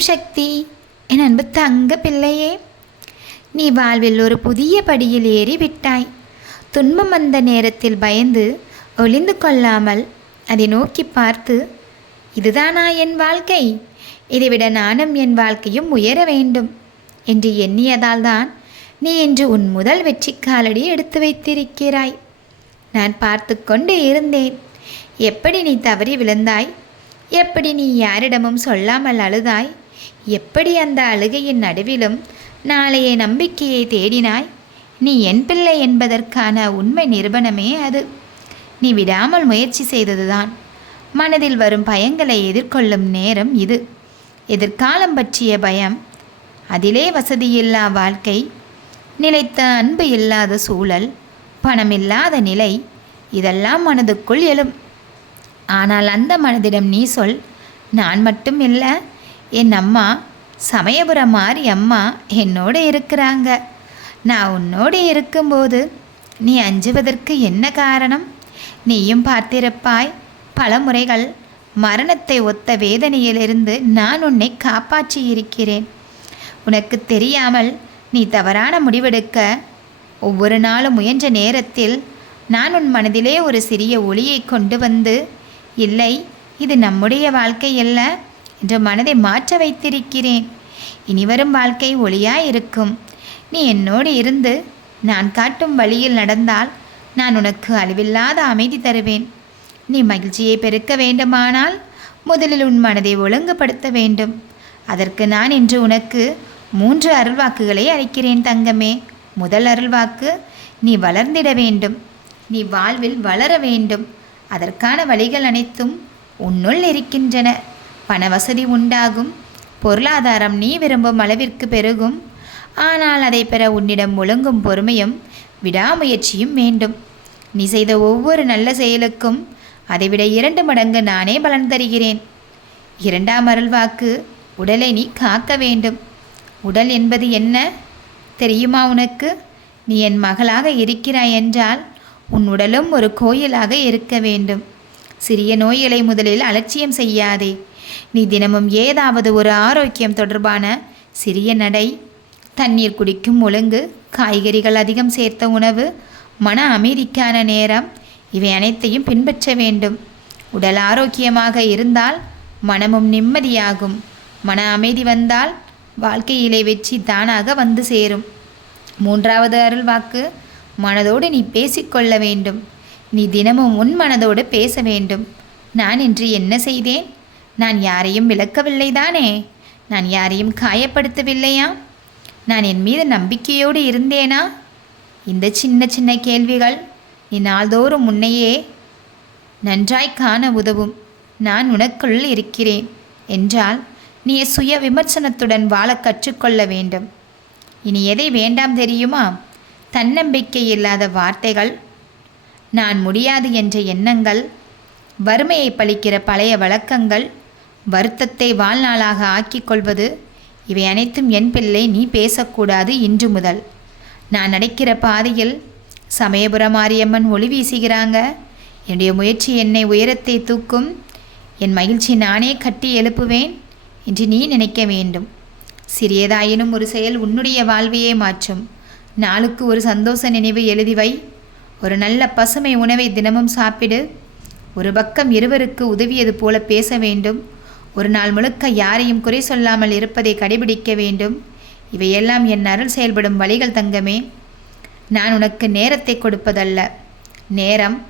சக்தி. என் அன்பு தங்க பிள்ளையே நீ வாழ்வில் ஒரு புதிய படியில் ஏறி விட்டாய். துன்பம் வந்த நேரத்தில் பயந்து ஒளிந்து கொள்ளாமல் அதை நோக்கி பார்த்து இதுதானா என் வாழ்க்கை? இதைவிட நானும் என் வாழ்க்கையும் உயர வேண்டும் என்று எண்ணியதால்தான் நீ இன்று உன் முதல் வெற்றி காலடி எடுத்து வைத்திருக்கிறாய். நான் பார்த்து கொண்டு இருந்தேன். எப்படி நீ தவறி விழுந்தாய்? எப்படி நீ யாரிடமும் சொல்லாமல் அழுதாய்? எப்படி அந்த அழுகையின் நடுவிலும் நாளைய நம்பிக்கையை தேடினாய்? நீ என் பிள்ளை என்பதற்கான உண்மை நிரூபணமே அது. நீ விடாமல் முயற்சி செய்ததுதான். மனதில் வரும் பயங்களை எதிர்கொள்ளும் நேரம் இது. எதிர்காலம் பற்றிய பயம். அதிலே வசதியில்லா வாழ்க்கை. நிலைத்த அன்பு இல்லாத சூழல். பணமில்லாத நிலை. இதெல்லாம் மனதுக்குள் எழும். ஆனால் அந்த மனதிடம் நீ சொல். நான் மட்டும் இல்லை. என் அம்மா சமயபுரம் மாதிரி அம்மா என்னோடு இருக்கிறாங்க. நான் உன்னோடு இருக்கும்போது நீ அஞ்சுவதற்கு என்ன காரணம்? நீயும் பார்த்திருப்பாய் பல முறைகள் மரணத்தை ஒத்த வேதனையிலிருந்து நான் உன்னை காப்பாற்றி இருக்கிறேன். உனக்கு தெரியாமல் நீ தவறான முடிவெடுக்க ஒவ்வொரு நாளும் முயன்ற நேரத்தில் நான் உன் மனதிலே ஒரு சிறிய ஒளியை கொண்டு வந்து இல்லை இது நம்முடைய வாழ்க்கை அல்ல. என்று மனதை மாற்ற வைத்திருக்கிறேன். இனிவரும் வாழ்க்கை ஒளியாய் இருக்கும். நீ என்னோடு இருந்து நான் காட்டும் வழியில் நடந்தால் நான் உனக்கு அழிவில்லாத அமைதி தருவேன். நீ மகிழ்ச்சியை பெருக்க வேண்டுமானால் முதலில் உன் மனதை ஒழுங்குபடுத்த வேண்டும். அதற்கு நான் இன்று உனக்கு மூன்று அருள்வாக்குகளை அளிக்கிறேன் தங்கமே. முதல் அருள்வாக்கு நீ வளர்ந்திட வேண்டும். நீ வாழ்வில் வளர வேண்டும். அதற்கான வழிகள் அனைத்தும் உன்னுள் இருக்கின்றன. பண வசதி உண்டாகும். பொருளாதாரம் நீ விரும்பும் அளவிற்கு பெருகும். ஆனால் அதை பெற உன்னிடம் ஒழுங்கும் பொறுமையும் விடாமுயற்சியும் வேண்டும். நீ செய்த ஒவ்வொரு நல்ல செயலுக்கும் அதைவிட இரண்டு மடங்கு நானே பலன் தருகிறேன். இரண்டாம் அருள்வாக்கு உடலை நீ காக்க வேண்டும். உடல் என்பது என்ன? தெரியுமா உனக்கு? நீ என் மகளாக இருக்கிறாய் என்றால் உன் உடலும் ஒரு கோயிலாக இருக்க வேண்டும். சிறிய நோய்களை முதலில் அலட்சியம் செய்யாதே. நீ தினமும் ஏதாவது ஒரு ஆரோக்கியம் தொடர்பான சிறிய நடை தண்ணீர் குடிக்கும் ஒழுங்கு காய்கறிகள் அதிகம் சேர்த்த உணவு மன அமைதிக்கான நேரம் இவை அனைத்தையும் பின்பற்ற வேண்டும். உடல் ஆரோக்கியமாக இருந்தால் மனமும் நிம்மதியாகும். மன அமைதி வந்தால் வாழ்க்கையிலே வெற்றி தானாக வந்து சேரும். மூன்றாவது அருள் வாக்கு மனதோடு நீ பேசிக்கொள்ள வேண்டும். நீ தினமும் உன் மனதோடு பேச வேண்டும். நான் இன்று என்ன செய்தேன்? நான் யாரையும் விளக்கவில்லை தானே நான் யாரையும் காயப்படுத்தவில்லையா? நான் என் மீது நம்பிக்கையோடு இருந்தேனா? இந்த சின்ன சின்ன கேள்விகள் நீ நாள்தோறும் முன்னையே நன்றாய் காண உதவும். நான் உனக்குள் இருக்கிறேன் என்றால் நீ சுய விமர்சனத்துடன் வாழ கற்றுக்கொள்ள வேண்டும். இனி எதை வேண்டாம் தெரியுமா? தன்னம்பிக்கை இல்லாத வார்த்தைகள் நான் முடியாது என்ற எண்ணங்கள் வறுமையை பழிக்கிற பழைய வழக்கங்கள் வருத்தத்தை வாழ்நாளாக ஆக்கிக் கொள்வது இவை அனைத்தும் என் பிள்ளை நீ பேசக்கூடாது இன்று முதல். நான் நடக்கிற பாதையில் சமயபுர மாரியம்மன் ஒளி வீசுகிறாங்க. என்னுடைய முயற்சி என்னை உயரத்தை தூக்கும். என் மகிழ்ச்சி நானே கட்டி எழுப்புவேன் என்று நீ நினைக்க வேண்டும். சிறியதாயினும் ஒரு செயல் உன்னுடைய வாழ்வையே மாற்றும். நாளுக்கு ஒரு சந்தோஷ நினைவு எழுதிவை ஒரு நல்ல பசுமை உணவை தினமும் சாப்பிடு. ஒரு பக்கம் இருவருக்கு உதவியது போல பேச வேண்டும். ஒரு நாள் முழுக்க யாரையும் குறை சொல்லாமல் இருப்பதை கடைபிடிக்க வேண்டும். இவையெல்லாம் என் அருள் செயல்படும் வழிகள் தங்கமே. நான் உனக்கு நேரத்தை கொடுப்பதல்ல. நேரம்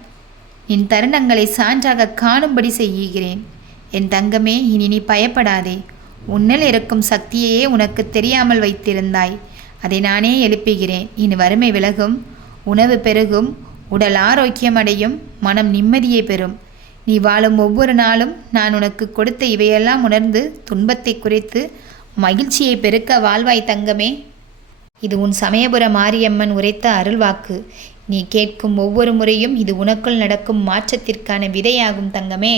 என் தருணங்களை சான்றாக காணும்படி செய்கிறேன். என் தங்கமே இனி நீ பயப்படாதே. உன்னில் இருக்கும் சக்தியையே உனக்கு தெரியாமல் வைத்திருந்தாய். அதை நானே எழுப்புகிறேன். இனி வறுமை விலகும் உணவு பெருகும் உடல் ஆரோக்கியம் அடையும் மனம் நிம்மதியை பெறும். நீ வாழும் ஒவ்வொரு நாளும் நான் உனக்கு கொடுத்த இவையெல்லாம் உணர்ந்து துன்பத்தை குறைத்து மகிழ்ச்சியை பெருக்க வாழ்வாய் தங்கமே. இது உன் சமயபுர மாரியம்மன் உரைத்த அருள்வாக்கு. நீ கேட்கும் ஒவ்வொரு முறையும் இது உனக்குள் நடக்கும் மாற்றத்திற்கான விதையாகும் தங்கமே.